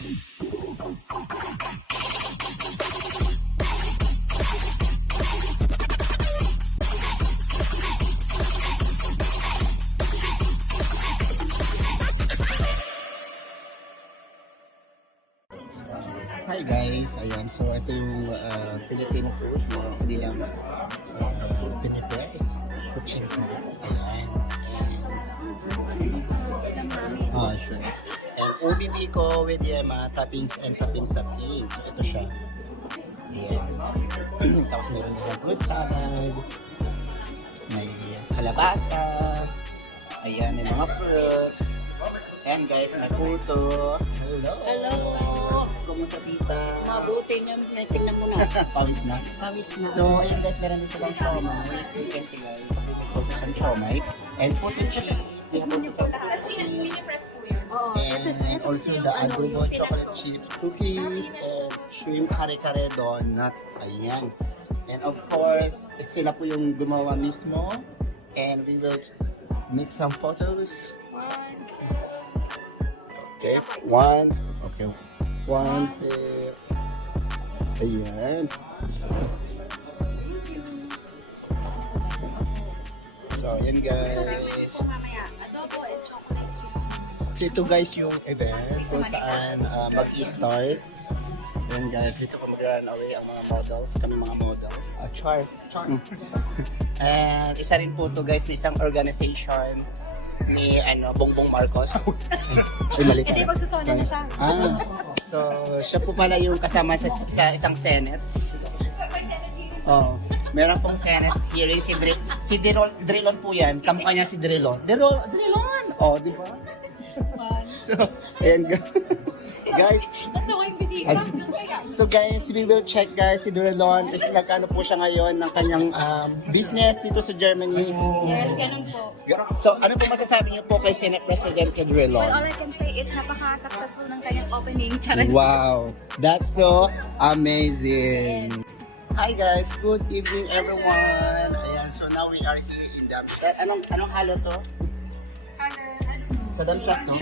Hi guys, ayan. So ito yung Filipino food na hindi lang pinipress. Kuching na. Ayan. Sure. And ubi biko with yema, toppings and sapin-sapin. So ito siya. Ayan. Tapos meron din fruit salad. May kalabasa. Ayan, may mga fruits. And guys, may puto. Hello! Hello! Kumusta tita? Mabuti nga, tingnan mo na. Pawis na. Pawis na. So, ayun guys, meron din silang siomay. You can see guys, also some siomay. And puto cheese. They have also some cheese. And also the adobo chocolate chip cookies and shrimp kare-kare donut. Ayan. And of course, sila po yung gumawa mismo. And we will make some photos. Okay, okay. 1, 2. Ayan. So, ayan guys. Adobo and chocolate chips. So, ito guys yung event kung saan mag-i-start. Ayan guys, dito ko mag-run away ang mga models. Kami mga models. Char. And isa rin po to guys na isang organization ni Bongbong Marcos. Ay, mali Hindi, pala. magsusola na siya. So, siya po pala yung kasama sa isang Senate. Oh, meron pong Senate hearing si Drilon po yan. Kamukha niya si Drilon. Drilon! Oh, di ba? So, ayan guys. So guys, we will check guys si Drilon. Kasi nagkano po siya ngayon ng kanyang business dito sa Germany. Yes, ganun po. So, ano po masasabi niyo po kay Senate President Drilon? Well, all I can say is napaka-successful ng kanyang opening. Charis. Wow, that's so amazing. Hi guys, good evening everyone. Ayan, so now we are here in Darmstadt. Anong halo to? Sa Darmstadt, no?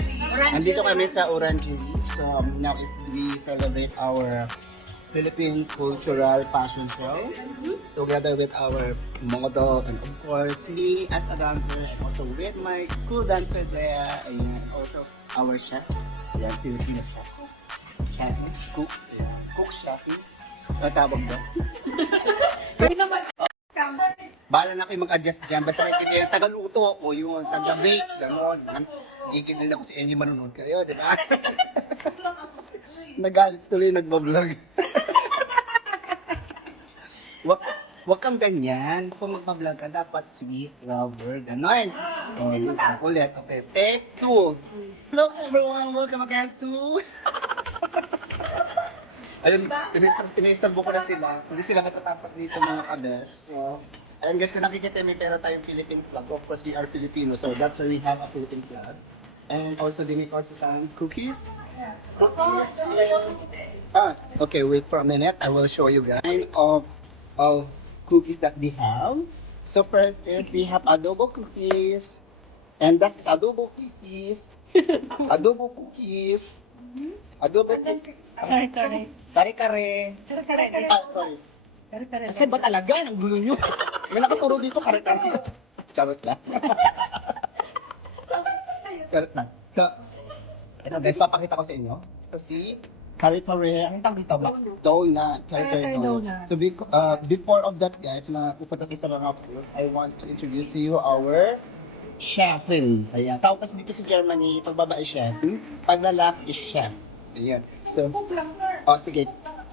Andito kami sa Orangery. So now we celebrate our Philippine Cultural Fashion Show together with our model and of course me as a dancer and also with my cool dancer there. Ayan, also our chef. Ayan, Filipino chef. Cooks. Ayan, cook chefing. Ano tawag doon? Bahala na kayo mag-adjust dyan. Basta may tindi yung taga-luto o yung taga-bake. Ganon. Ikinil ako si Enyi manunod kayo, di ba? Nagalit tuloy nagbablog. Wag kang ganyan. Kung magbablog ka, dapat sweet, lover, ganon. Ulit. Okay. Take 2. Hello everyone. Welcome again to... Ayun, tinistarbo ko na sila. Hindi sila matatapos dito mga kabesh. So, ayun guys, kung nakikita may pera tayong Philippine flag. Of course, we are Filipino. So that's why we have a Philippine flag. And also, they make also some cookies. Okay, wait for a minute. I will show you guys of cookies that they have. So first, they have adobo cookies. And that is adobo cookies. Adobo cookies. Adobo cookies. Kare-kare. Sorry. Kasi ba talaga? Ang gulo nyo. May nakaturo dito, kare-kare. Charot lang. Charot lang. So, ito guys, papakita ko sa inyo. So, si kare-kare. Ang tawag dito ba? Donut. Kare-kare donut. So, before of that guys, pupunta sa mga foods, I want to introduce to you our chefin. Ayan. Tawag kasi dito sa Germany, pag babae chefin, pag lalaki is chef. Ayan. So, Cook lang, sir. sige.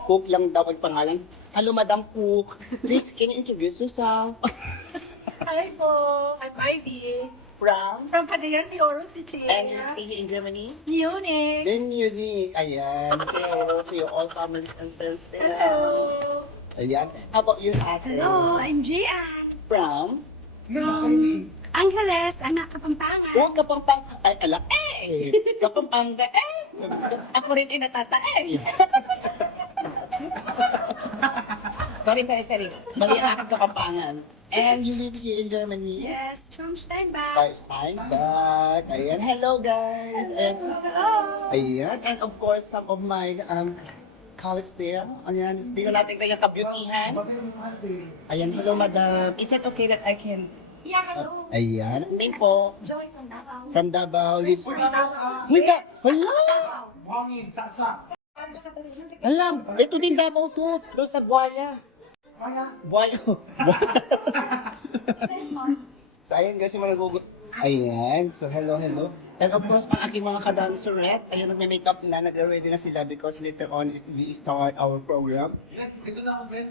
Cook lang daw ang pangalan. Hello, Madam Cook. Please, can you introduce yourself? Hi po, I'm Ivy From Cagayan de Oro City. and you stay here in Germany? Munich. Then music. Ayan. Hello to your all families and friends there. Hello. Ayan. How about you, ate? Hello, I'm Jian. From? Angeles, anak Kapampangan. Oh, Kapampangan. Ay, ala, Kapampangan, Ako rin inatata, Sorry. Mali ang aking Kapampangan. And you live here in Germany? Yes, from Steinbach. Steinbach. Ayan, hello guys. And, Hello. Ayan. And of course, some of my colleagues there. Ayan. Dito natin kanyang kabutihan. Ayan. Hello, madam. Is it okay that I can... Yeah, hello. Ayan. Name po. Joy from Davao. From Davao. Liz. From Davao. Wait, hala! Alam, ito din Davao to. Doon sa Buaya. Buaya. So, ayan guys, yung mga nagugot. Ayan. So, hello. And of course, ang aking mga kadancerette, ayan, nagme-makeup na, nag-ready na sila because later on is we start our program.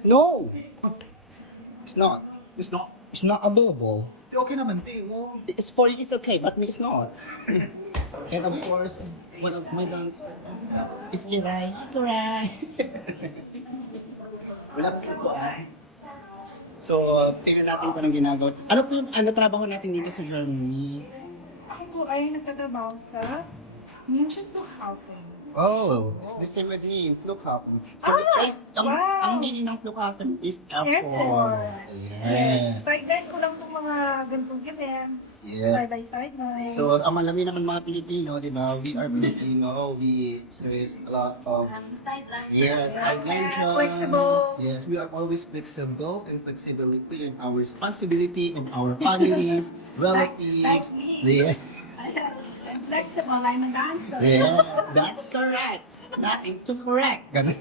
No! It's not. It's not. It's not available. Okay naman, te. It's for you, it's okay, but me, it's not. And of course, one of my dancers is Kiray. Kiray! Wala po So, tingnan natin kung anong ginagawa. Ano po yung trabaho natin dito sa Germany? Ako po ay nagtatrabaho sa München Flughafen. Oh, it's the same with me, Flughafen. So, the place, ang meaning ng Flughafen is airport. Yes. Sideline ko lang itong mga ganitong events. Yes. Sideline. So, ang malami naman mga Pilipino, di ba? We are Filipino. We service a lot of Sideline. yes, adventure. Flexible. Yes, we are always flexible and flexibility in our responsibility of our families, relatives. Like me. Yes, I'm flexible. I'm a dancer. yeah, that's correct. Nothing to correct. Ganun.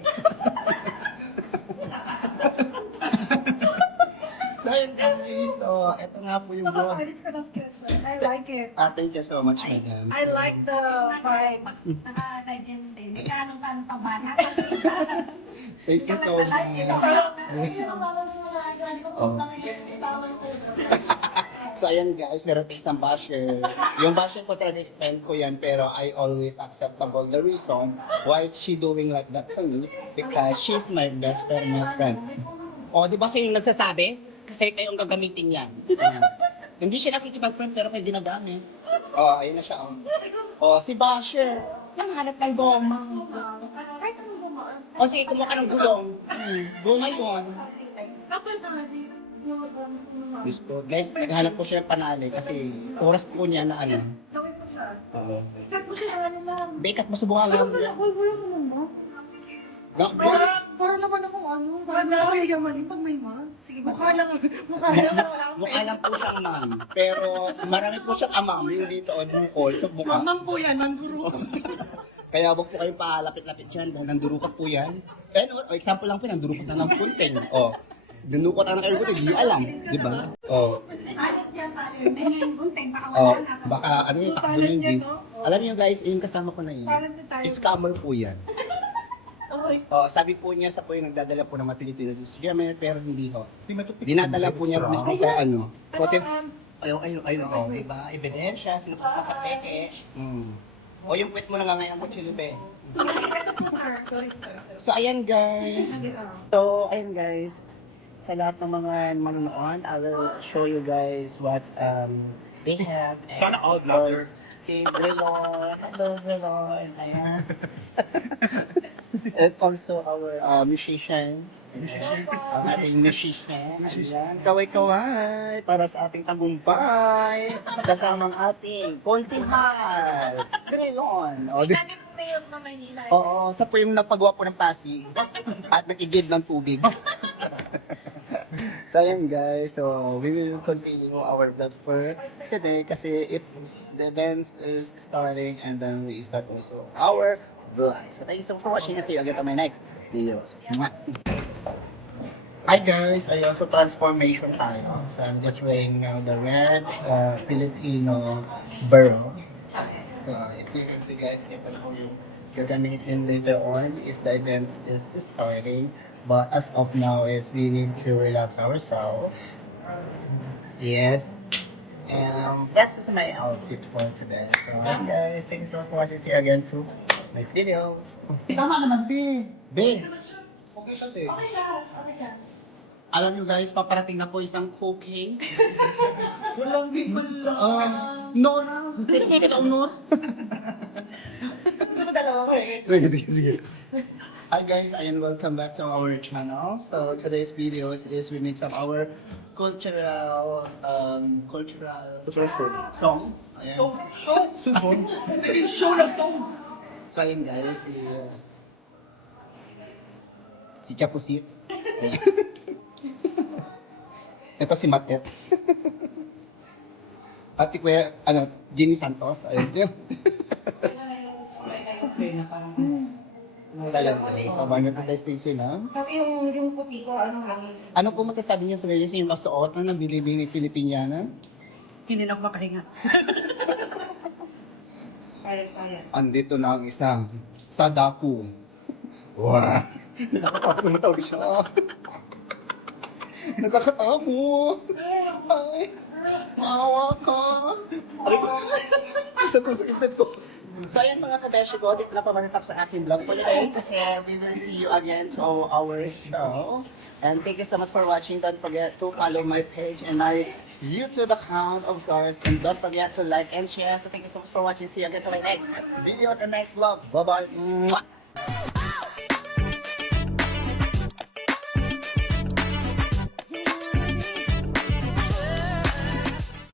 So, yun guys. So, ito nga po yung vlog. Nakakalit ko ng skills. I like it. Thank you so much, madam. I like the vibes. Nakakagyan din. Paano pa ba? Thank you so much. Oh. So ayan guys, meron tayo isang basher. Yung basher ko talaga spend ko yan, pero I always acceptable the reason why she doing like that to me because she's my best friend, my friend. O, di ba siya yung nagsasabi? Kasi kayong gagamitin yan. Hindi siya nakikipag-friend pero kayo ginagamit. O, ayun na siya. O, si basher. Nanghanap ng goma. Kahit ano gumaan. O sige, kumuha ka ng gulong. Guma yun. Dapat na din. Diyos ko. Guys, naghanap ko siya ng panali kasi oras po niya na ano. Gawin mo siya. Oo. Set mo siya ng ano lang. Bekat mo subukan lang. Wala naman mo. Para naman akong ano. Para na ako yayamanin pag may ma. Sige, mukha lang. Mukha lang. Wala akong Mukha lang po siyang ma'am. Pero marami po siyang amam yung dito o bukol sa mukha. Mamang po yan, manduro. Kaya wag po kayong palapit-lapit yan dahil nandurukot po yan. And example lang po, nandurukot na ng punting. O, dinukot na ng airport, hindi alam. Di ba? O, Alat yan, alat. Ngayon, bunteng, baka o, wala na. baka ano yung takbo na hindi. Alam niyo guys, yung kasama ko na yun. Parang na tayo. Scammer po yan. Okay. Sabi po niya sa po yung nagdadala po ng mga Pilipino dito sa Germany, pero hindi ho. Dinadala po niya mismo sa ano. Hotel. Ayun, diba? Ebidensya, sinupot pa sa peke. O yung puwet mo na nga ngayon ang kutsilbe. So, ayan guys. Sa lahat ng mga manonood, I will show you guys what they have. Sana all of course, si Drelon. Hello, Drelon. Ayan. And also our musician. Ang ating musician. Ayan. Kaway-kaway para sa ating tagumpay. Kasamang ating Pontimal. Drelon. O, di- Tayo na Manila. Oo, sa po yung nagpagawa po ng Pasig at nag-igib ng tubig. So ayan guys, so we will continue our vlog for today kasi if the events is starting and then we start also our vlog. So thank you so much for watching and see you again on my next video. So, hi guys, ay also transformation tayo. So I'm just wearing now the red Filipino burro. So, if you can see guys, ito po yung gagamitin later on if the event is starting. But as of now is we need to relax ourselves. Yes. And this is my outfit for today. So, guys, thank you so much for watching. See you again to next videos. Tama naman, Be. Be. Okay siya, te. Okay siya. Okay siya. Alam nyo guys, paparating na po isang cooking. Walang people lang. No na. Ikaw no. Gusto mo dalawa ko eh. Sige. Hi guys, and welcome back to our channel. So today's video is we mix up our cultural song. Ayan. Show na song. So ayun guys, si Chapusit. Ito si Matet. At si Kuya, Jimmy Santos. Ayun yun. Salam guys. Sabang nag-testing sila. Kasi yung puti ko, hangin. Ano po masasabi niyo sa mga yung kasuot na nabili-bili Pilipiniana? Hindi na ako makahinga. Kaya. Andito na ang isang Sadaku. Wow! Nakakapagmatawag siya. Nakakatawa. Ay, maawa ka. Aray ko. Ito ko sa ipit ko. So ayan mga kabeshi ko, dito na pa manitap sa aking vlog for today kasi we will see you again to our show. And thank you so much for watching. Don't forget to follow my page and my YouTube account, of course. And don't forget to like and share. So thank you so much for watching. See you again to my next video at the next vlog. Bye-bye.